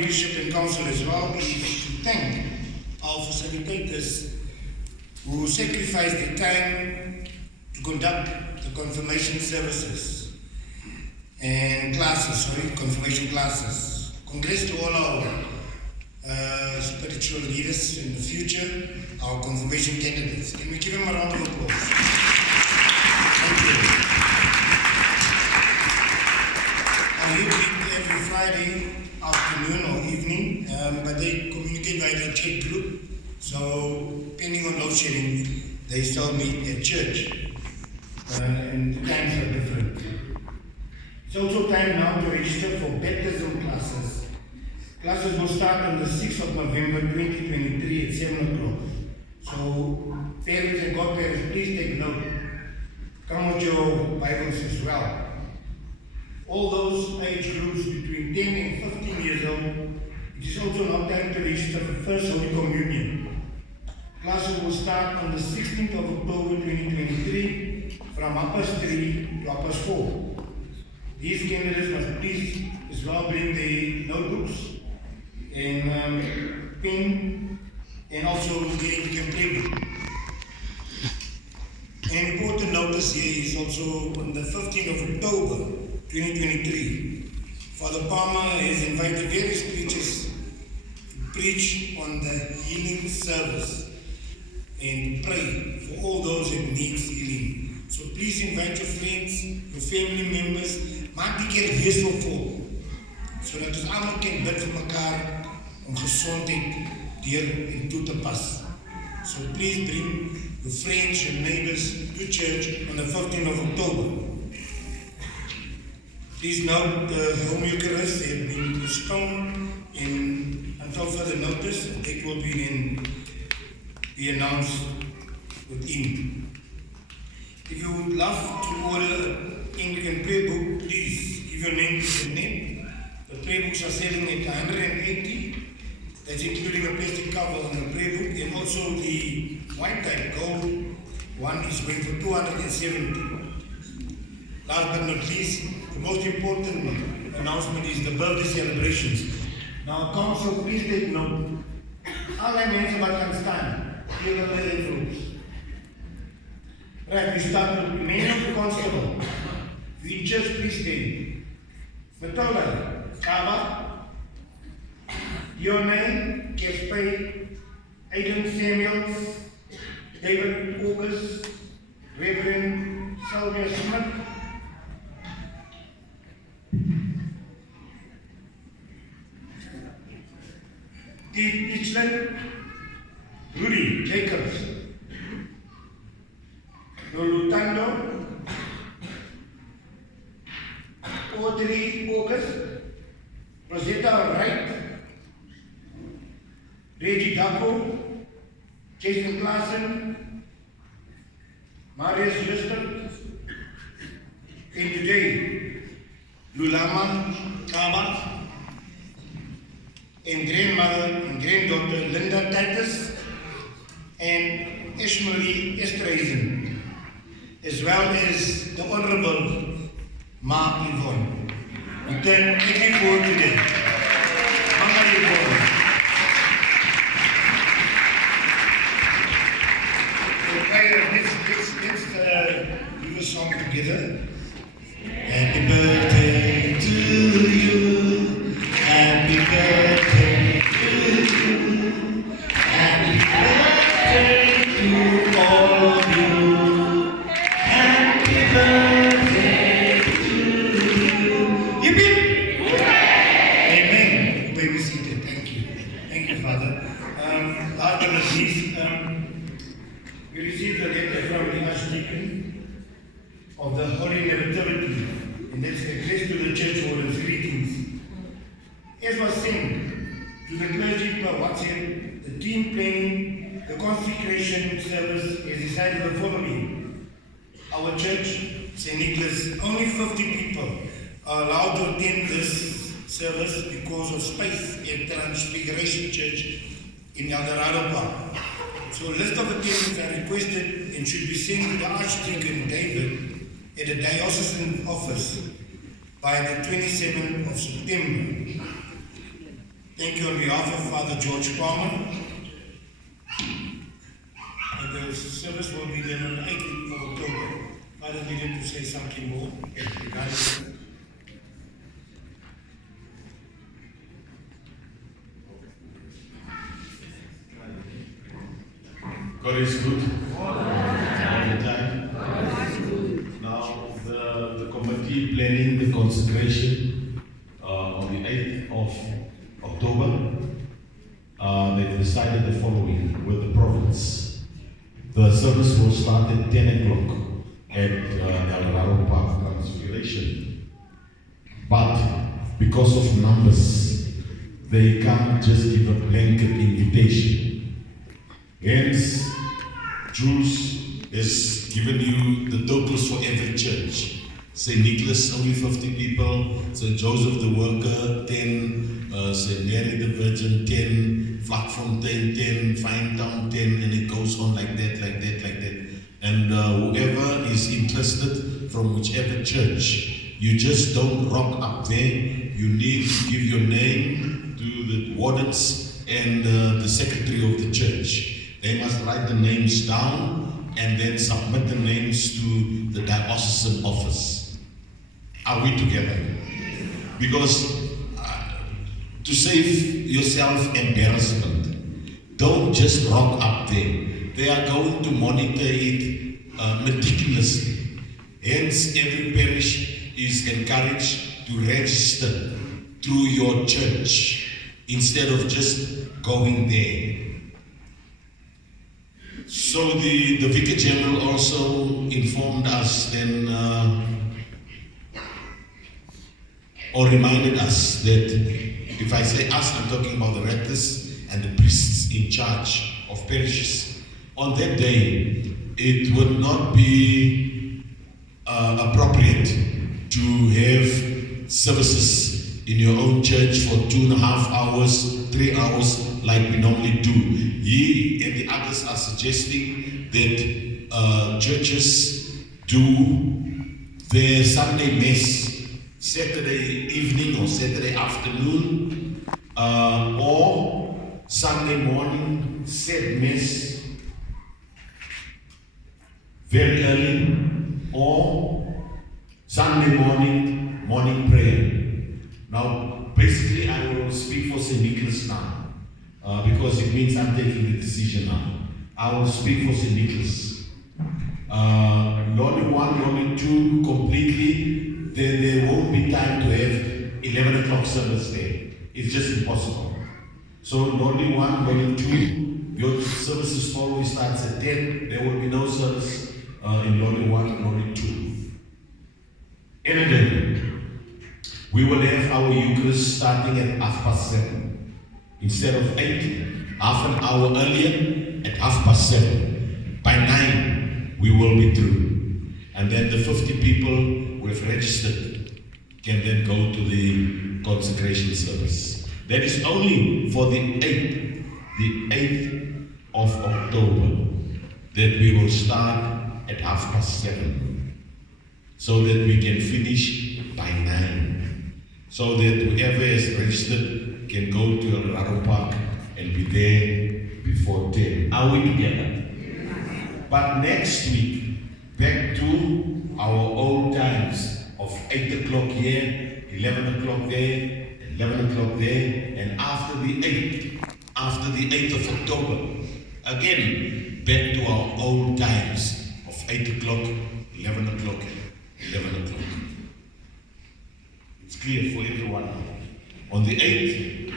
leadership and council as well is to thank our facilitators who sacrificed their time to conduct the confirmation services and confirmation classes. Congrats to all our spiritual leaders in the future, our confirmation candidates. Can we give them a round of applause? Thank you. I meet every Friday afternoon or evening, but they communicate via the chat group. So, depending on load shedding, they still meet at church, and the times are different. It's also time now to register for baptism classes. Classes will start on the 6th of November 2023 at 7 o'clock. So, parents and godparents, please take note. Come with your Bibles as well. All those age groups between 10 and 15 years old, it is also now time to register for First Holy Communion. Classes will start on the 16th of October 2023 from 3:30 to 4:00. These candidates must please as well bring their notebooks and pen, and also the Anglican playbook. An important notice here is also on the 15th of October 2023. Father Palmer has invited various preachers to preach on the healing service and pray for all those that need healing. So please invite your friends, your family members, maak die kerk weesvol, sodat ons almal kan bid vir mekaar om gesondheid deur en toe te pas. So please bring your friends, your neighbors to church on the 15th of October. Please note the home Eucharist have been postponed until further notice. It will be announced within. If you would love to order Anglican prayer book, please give your name to the name. The prayer books are selling at 180. That's including a plastic cover on the prayer book, and also the white type gold one is going for 270. Last but not least, the most important announcement is the birthday celebrations. Now, council, please take note. Alle mensen wat gaan staan, hier willen we invloeds. Right, we start with Mayor Constable. We just please stay. Matola, Kaba, your name, Kespe, Aidan Samuels, David August, Reverend Sylvia Smith, Steve Pitchland, Rudy Jacobs, Lolutando, Audrey August, Rosetta Wright, Reggie Dapo, Jason Klassen, Marius Justin, and today, Lulama Kaba, and grandmother and granddaughter Linda Titus, and Ishmaeli Estreisen, as well as the Honorable Ma Yvonne. We turn 84 today. Mama Yvonne. Let's do a song together. Happy birthday to you. Happy birthday to you. Happy birthday to all of you. Happy birthday to you. Yippee! Amen. You may be seated. Thank you. Thank you, Father. Last but not least, we received a letter from the Archdeacon of the Holy Nativity, and that's addressed to the church orders. Greetings. As was sent to the clergy per WhatsApp, the team planning the consecration service has decided the following. Our church, St. Nicholas, only 50 people are allowed to attend this service because of space at Transfiguration Church in El Dorado Park. So a list of attendants are requested and should be sent to the Archdeacon David at the diocesan office by the 27th of September. Thank you on behalf of Father George Palmer. And the service will be then on the 18th of October. Father needed to say something more regarding that. God is good all the time. Now, the committee planning the consecration on the 8th of October, they've decided the following with the province. The service will start at 10 o'clock at El Dorado Park Transfiguration. But because of numbers, they can't just give a blanket invitation. Hence, Jules has given you the totals for every church. St. Nicholas, only 50 people. St. Joseph the Worker, 10. St. Mary the Virgin, 10. Vlakfontein, 10. Finetown, 10. And it goes on like that, like that, like that. And whoever is interested from whichever church, you just don't rock up there. You need to give your name to the wardens and the secretary of the church. They must write the names down and then submit the names to the diocesan office. Are we together? Because to save yourself embarrassment, don't just rock up there. They are going to monitor it meticulously. Hence, every parish is encouraged to register through your church instead of just going there. So the Vicar General also informed us then, or reminded us that, if I say us, I'm talking about the rectors and the priests in charge of parishes. On that day, it would not be appropriate to have services in your own church for 2.5 hours, 3 hours, like we normally do. He and the others are suggesting that churches do their Sunday Mass Saturday evening or Saturday afternoon, or Sunday morning said Mass very early, or Sunday morning prayer. Now, basically, I will speak for St. Nicholas now, because it means I'm taking the decision now. I will speak for St. Nicholas. Lordy 1, Lordy 2, completely, then there won't be time to have 11 o'clock service there. It's just impossible. So Lordy 1, Lordy 2, your services always starts at 10. There will be no service in Lordy 1, Lordy 2. In addition, we will have our Eucharist starting at 7:30. Instead of 8, half an hour earlier at 7:30. By 9, we will be through. And then the 50 people who have registered can then go to the consecration service. That is only for the 8th of October, that we will start at 7:30, so that we can finish by 9. So that whoever has registered can go to El Dorado Park and be there before 10. Are we together? But next week, back to our old times of 8 o'clock here, 11 o'clock there, 11 o'clock there, and after the 8th of October, again, back to our old times of 8 o'clock, 11 o'clock, 11 o'clock. It's clear for everyone. On the 8th,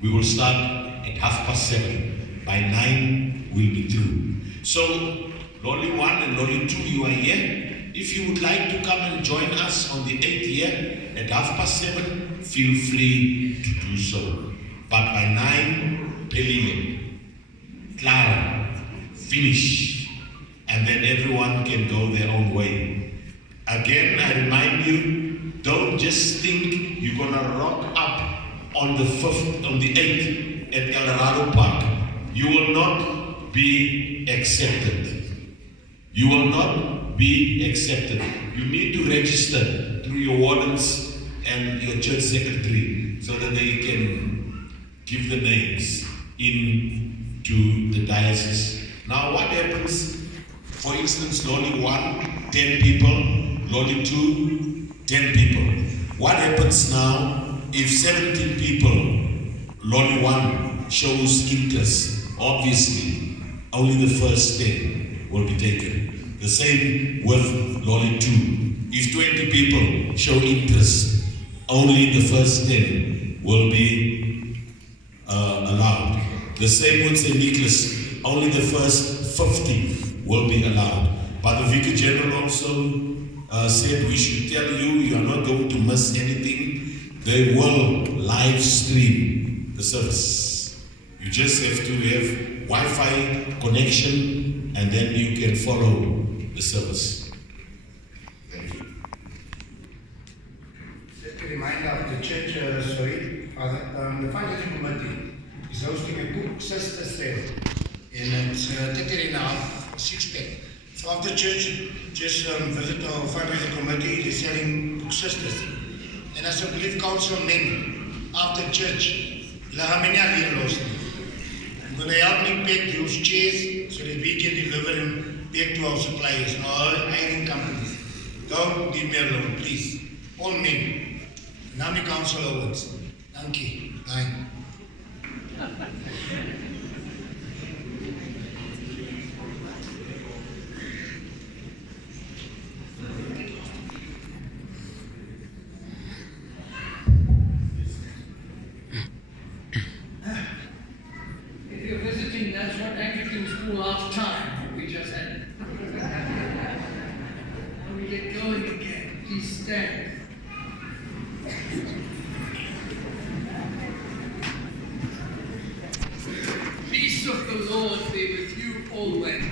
we will start at 7:30. By 9, we'll be through. So, Lordy 1 and Lordy 2, you are here. If you would like to come and join us on the 8th here at 7:30, feel free to do so. But by 9, Pelile, Clara, finish. And then everyone can go their own way. Again, I remind you, don't just think you're gonna rock up on the 8th at El Dorado Park. You will not be accepted. You will not be accepted. You need to register through your wardens and your church secretary so that they can give the names into the diocese. Now what happens, for instance, Loli 1, 10 people, Loli 2, 10 people. What happens now if 17 people, Loli 1 shows interest? Obviously, only the first 10 will be taken. The same with Loli 2. If 20 people show interest, only the first 10 will be allowed. The same with St. Nicholas, only the first 50 will be allowed. But the Vicar General also said we should tell you, you are not going to miss anything. They will live stream the service. You just have to have Wi-Fi connection and then you can follow the service. Thank you. Just a reminder of the church, Father, the fundraising committee is hosting a Cook Sister sale. And it's 30.5 6-pack. So after church, just visit our fundraising committee, they're selling Cook Sisters. And as I believe council men, after church, I'm going to help me pack those chairs so that we can deliver them back to our suppliers, our hiring companies. Don't leave me alone, please. All men. Namely Council Awards. Thank you. Bye. If you're visiting, that's what Anglican school off time we just had. Now we get going again. Please stand. Peace of the Lord be with you always.